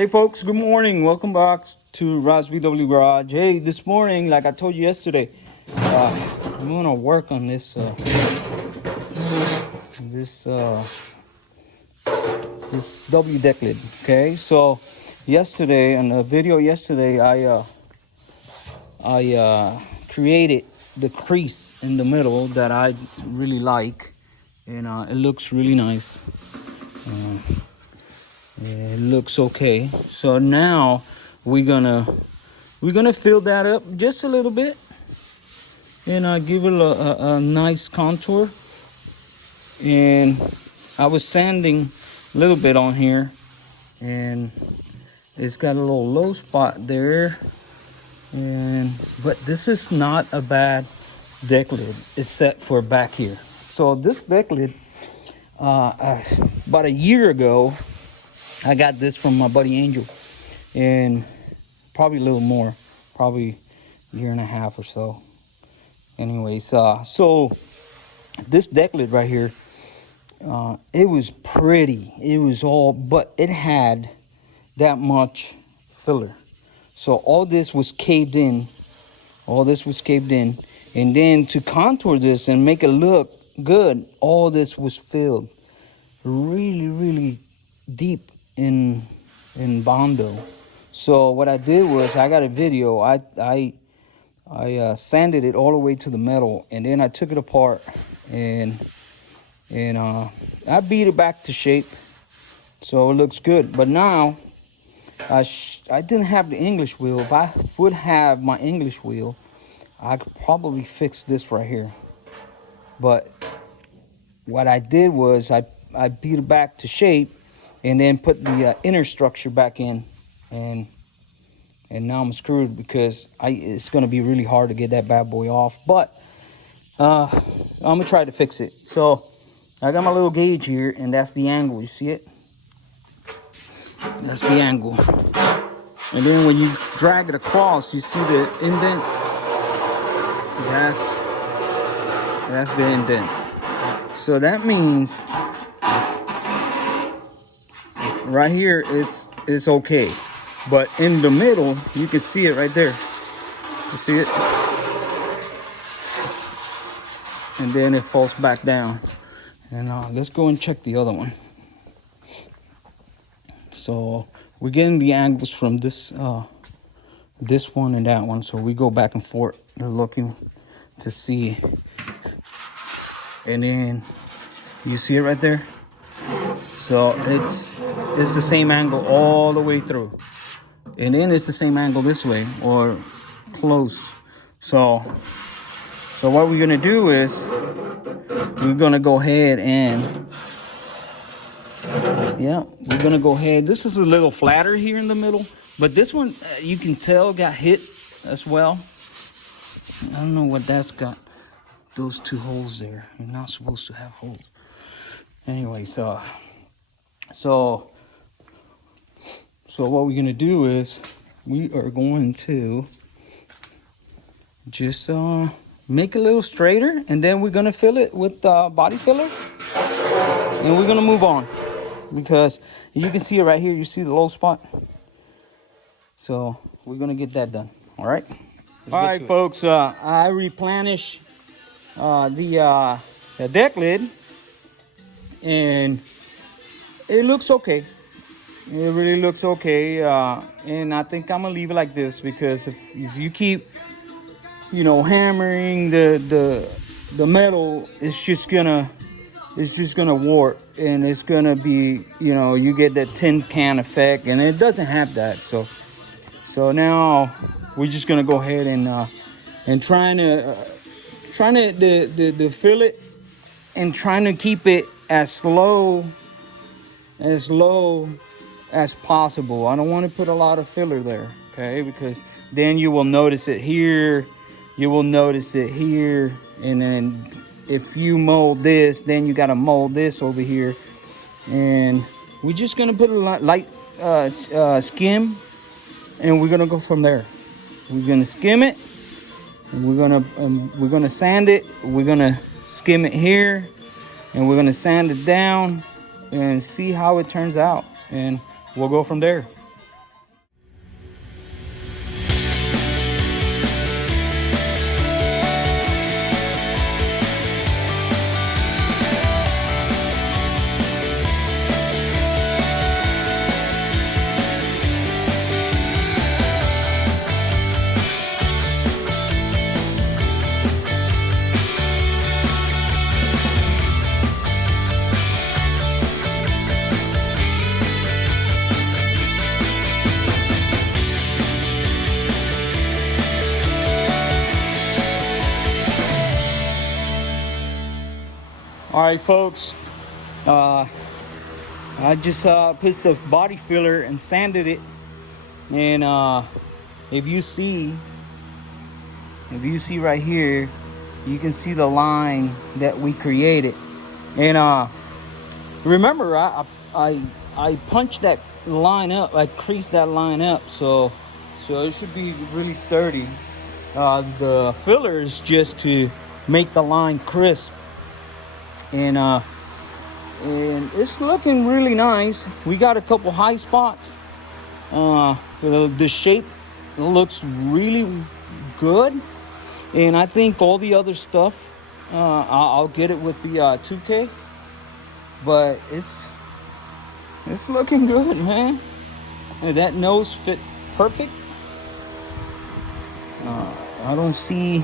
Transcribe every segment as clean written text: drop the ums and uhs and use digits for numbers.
Hey folks, good morning. Welcome back to Ross VW Garage. Hey, this morning, like I told you yesterday, I'm gonna work on this W deck lid. Okay, so yesterday in the video yesterday, I created the crease in the middle that I really like, and it looks really nice. It looks okay. So now we're gonna fill that up just a little bit, and give it a nice contour. And I was sanding a little bit on here, and it's got a little low spot there. But this is not a bad deck lid. It's set for back here. So this deck lid, about a year ago, I got this from my buddy Angel, and probably a little more, probably a year and a half or so. Anyways, so this deck lid right here, it was pretty. It was all, but it had that much filler. So all this was caved in. All this was caved in. And then to contour this and make it look good, all this was filled really, really deep in Bondo. So what I did was I got a video. I sanded it all the way to the metal, and then I took it apart and I beat it back to shape, so it looks good. But now I didn't have the English wheel. If I would have my English wheel, I could probably fix this right here. But what I did was I beat it back to shape, and then put the inner structure back in, and now I'm screwed because it's gonna be really hard to get that bad boy off. But I'm gonna try to fix it. So I got my little gauge here, and that's the angle. You see it? That's the angle. And then when you drag it across, you see the indent. That's the indent. So that means right here is okay, but in the middle you can see it right there. You see it? And then it falls back down. And let's go and check the other one. So we're getting the angles from this one and that one. So we go back and forth looking to see. And then you see it right there. So it's the same angle all the way through, and then it's the same angle this way, or close. So what we're gonna do is we're gonna go ahead and we're gonna go ahead. This is a little flatter here in the middle, but this one you can tell got hit as well. I don't know what that's got. Those two holes there. You're not supposed to have holes. Anyway, so what we're gonna do is we are going to just make it a little straighter, and then we're gonna fill it with body filler, and we're gonna move on, because you can see it right here. You see the low spot. So we're gonna get that done. All right. All right, folks. I replenish the deck lid, and it looks okay. It really looks okay, and I think I'm gonna leave it like this, because if you keep, hammering the metal, it's just gonna warp, and it's gonna be, you get that tin can effect, and it doesn't have that. So now we're just gonna go ahead and trying to fill it, and trying to keep it as low as possible. I don't want to put a lot of filler there, okay? Because then you will notice it here, you will notice it here, and then if you mold this, then you got to mold this over here. And we're just gonna put a light skim, and we're gonna go from there. We're gonna skim it, and we're gonna sand it. We're gonna skim it here, and we're gonna sand it down, and see how it turns out, and we'll go from there. All right, folks. I just put some body filler and sanded it, and if you see right here, you can see the line that we created. And remember, I punched that line up. I creased that line up, so it should be really sturdy. The filler is just to make the line crisp, and it's looking really nice. We got a couple high spots. The shape looks really good, and I think all the other stuff, I'll get it with the 2K, but it's looking good, man. And that nose fit perfect. I don't see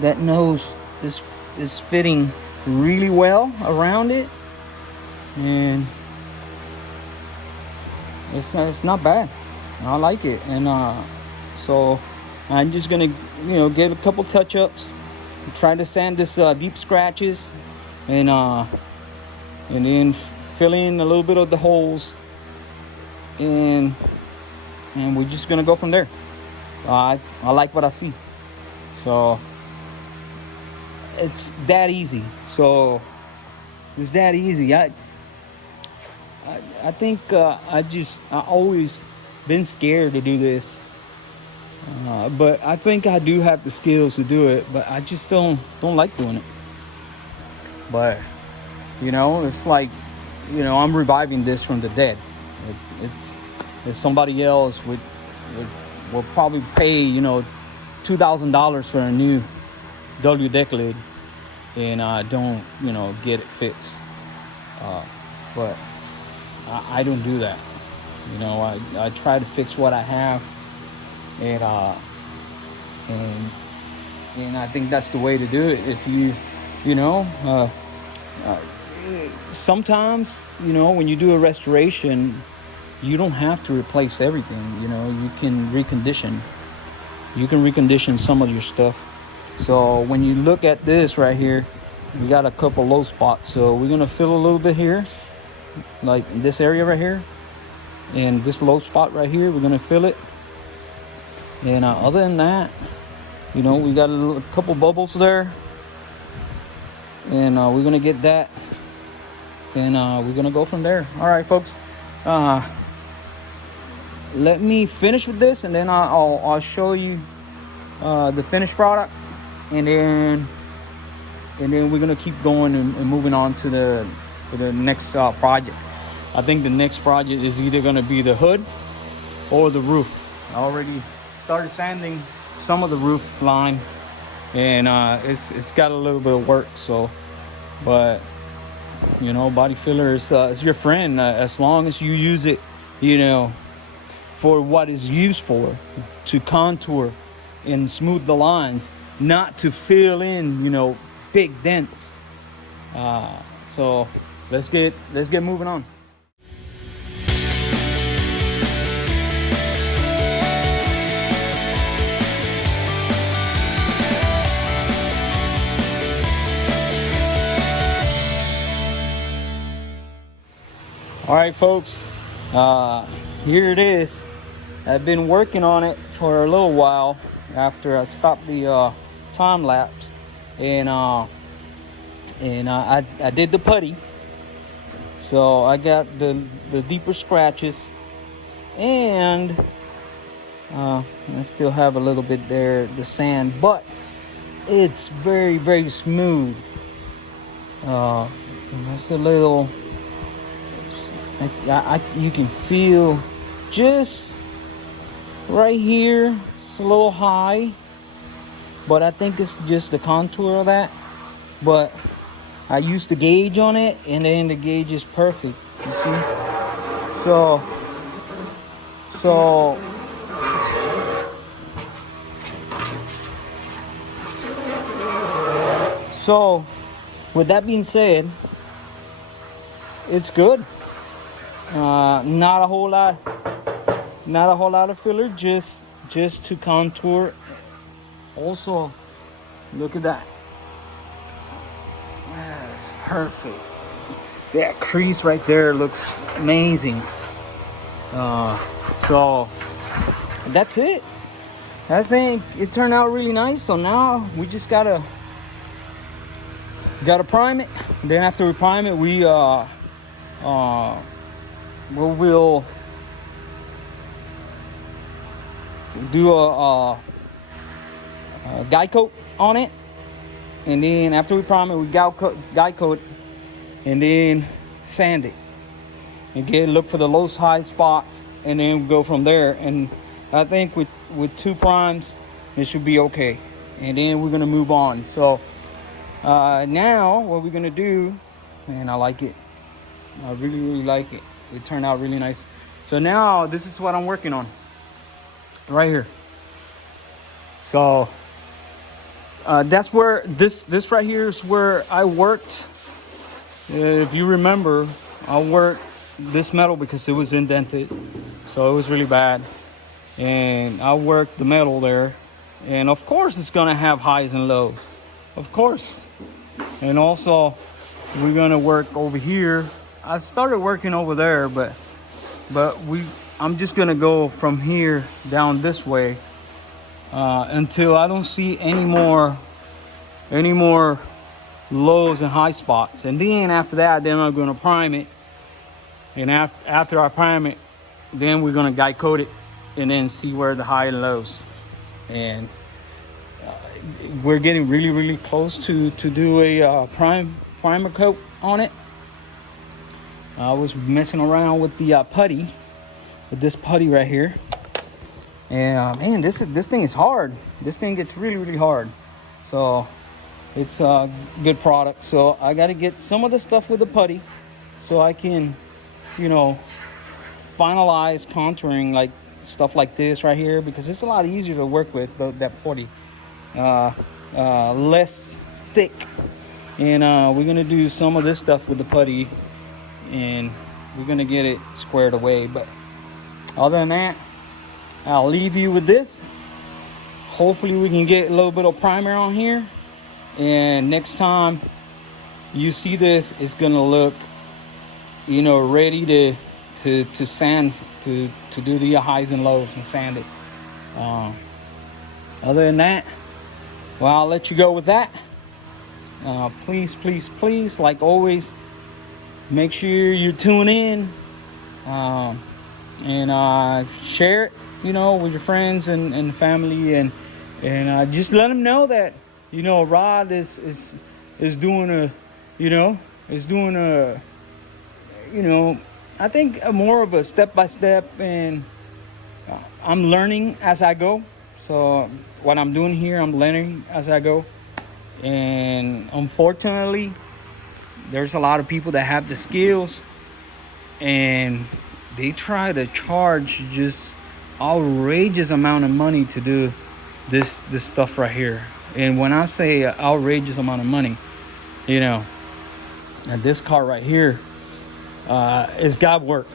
that nose is fitting really well around it, and it's not bad. I like it. And so I'm just gonna get a couple touch-ups, try to sand this deep scratches, and then fill in a little bit of the holes, and we're just gonna go from there. I like what I see, so it's that easy. So it's that easy. I think I always been scared to do this, but I think I do have the skills to do it, but I just don't like doing it. But it's like, I'm reviving this from the dead. It's somebody else will probably pay $2,000 for a new W decklid, and don't get it fixed. But I don't do that. I try to fix what I have, and I think that's the way to do it. If sometimes when you do a restoration, you don't have to replace everything. You can recondition. You can recondition some of your stuff. So when you look at this right here, we got a couple low spots. So we're gonna fill a little bit here, like in this area right here, and this low spot right here, we're gonna fill it. And other than that, we got a couple bubbles there, and we're gonna get that, and we're gonna go from there. All right, folks. Let me finish with this, and then I'll show you the finished product, and then we're gonna keep going and moving on to the next project. I think the next project is either gonna be the hood or the roof. I already started sanding some of the roof line, and it's got a little bit of work. So, but body filler is your friend as long as you use it, for what it's used for, to contour and smooth the lines, not to fill in big dents. So let's get moving on. All right, folks, here it is. I've been working on it for a little while after I stopped the time lapse, and I did the putty, so I got the deeper scratches, and I still have a little bit there, the sand, but it's very, very smooth. It's a little, you can feel just right here, it's a little high, but I think it's just the contour of that. But I used the gauge on it, and then the gauge is perfect, you see. So with that being said, it's good. Not a whole lot of filler, just to contour. Also, look at that. looks perfect. That crease right there looks amazing. So that's it. I think it turned out really nice. So now we just gotta prime it. Then after we prime it, we'll do a guide coat on it, and then after we prime it, we guide coat, and then sand it. Again, look for the low high spots, and then go from there. And I think with 2 primes, it should be okay. And then we're gonna move on. So now what we're gonna do, man, I like it. I really like it. It turned out really nice. So now this is what I'm working on right here. So that's where this right here is where I worked. If you remember, I worked this metal because it was indented, so it was really bad, and I worked the metal there, and of course it's gonna have highs and lows, of course. And also we're gonna work over here. I started working over there, but I'm just gonna go from here down this way until I don't see any more lows and high spots. And then after that, then I'm gonna prime it. And after I prime it, then we're gonna guide coat it, and then see where the high and lows. And we're getting really close to do a primer coat on it. I was messing around with the putty, with this putty right here, and man, this thing is hard. This thing gets really hard. So it's a good product. So I got to get some of the stuff with the putty, so I can, finalize contouring like stuff like this right here, because it's a lot easier to work with that putty, less thick. And we're gonna do some of this stuff with the putty, and we're gonna get it squared away. But other than that, I'll leave you with this. Hopefully we can get a little bit of primer on here, and next time you see this, it's gonna look, ready to sand, to do the highs and lows and sand it. Other than that, well, I'll let you go with that. Please, like always, make sure you tune in, and share it, with your friends and family, and just let them know that, Rod is doing a, I think more of a step-by-step, and I'm learning as I go. So what I'm doing here, I'm learning as I go. And unfortunately, there's a lot of people that have the skills, and they try to charge just outrageous amount of money to do this stuff right here. And when I say outrageous amount of money, this car right here, it's got work.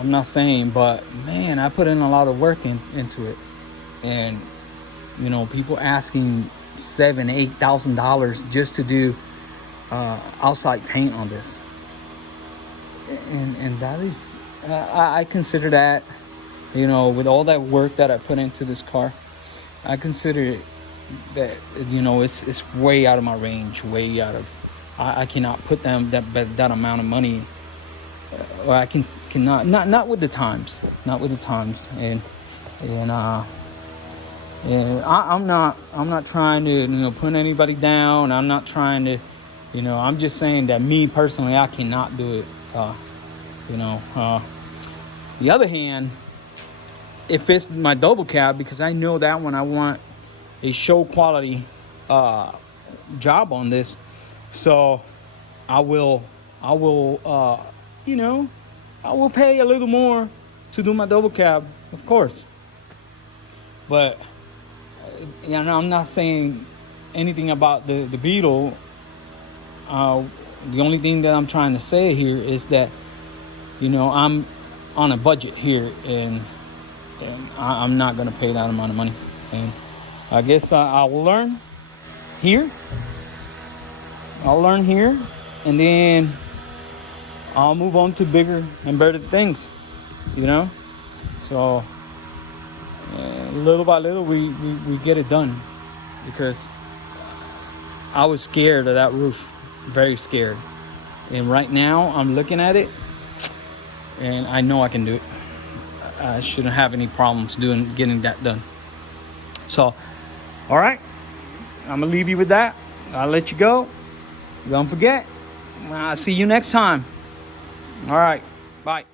I'm not saying, but man, I put in a lot of work into it. And people asking $7,000-8,000 just to do outside paint on this, and that is, I consider that, with all that work that I put into this car, I consider that it's way out of my range, way out of, I cannot put that amount of money, or I cannot not with the times, and I'm not trying to put anybody down. I'm not trying to, I'm just saying that me personally, I cannot do it. The other hand, if it's my double cab, because I know that when I want a show quality job on this, so I will pay a little more to do my double cab, of course. But I'm not saying anything about the Beetle. The only thing that I'm trying to say here is that, I'm on a budget here, and I'm not going to pay that amount of money. And I guess I'll learn here. and then I'll move on to bigger and better things, you know. So little by little, we get it done, because I was scared of that roof, very scared. And right now I'm looking at it and I know I can do it. I shouldn't have any problems getting that done. So, all right, I'm gonna leave you with that. I'll let you go. Don't forget, I'll see you next time. All right, bye.